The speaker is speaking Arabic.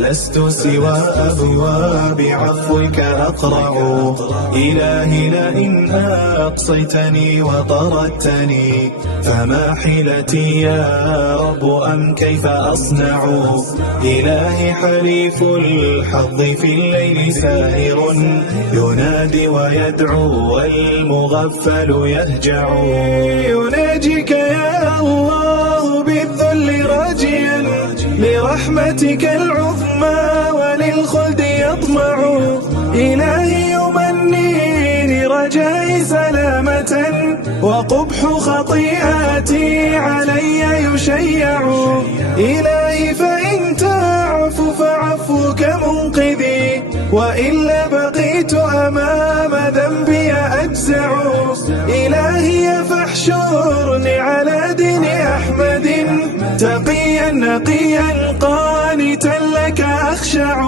لست سوى أبواب عفوك أقرع. إلهي لئن أقصيتني وطردتني فما حيلتي يا رب أم كيف أصنع. إلهي حليف الحظ في الليل سائر ينادي ويدعو والمغفل يهجع. يناجيك يا الله بالذل راجيا لرحمتك العظمى وللخلد يطمع. إلهي يمنيني رجائي سلامة وقبح خطيئاتي علي يشيع. إلهي فإن تعفو فعفوك منقذي وإلا بقيت أمام ذنبي أجزع. إلهي فاحشرني على دين أحمد تقيا نقيا قانتا لك أخشع.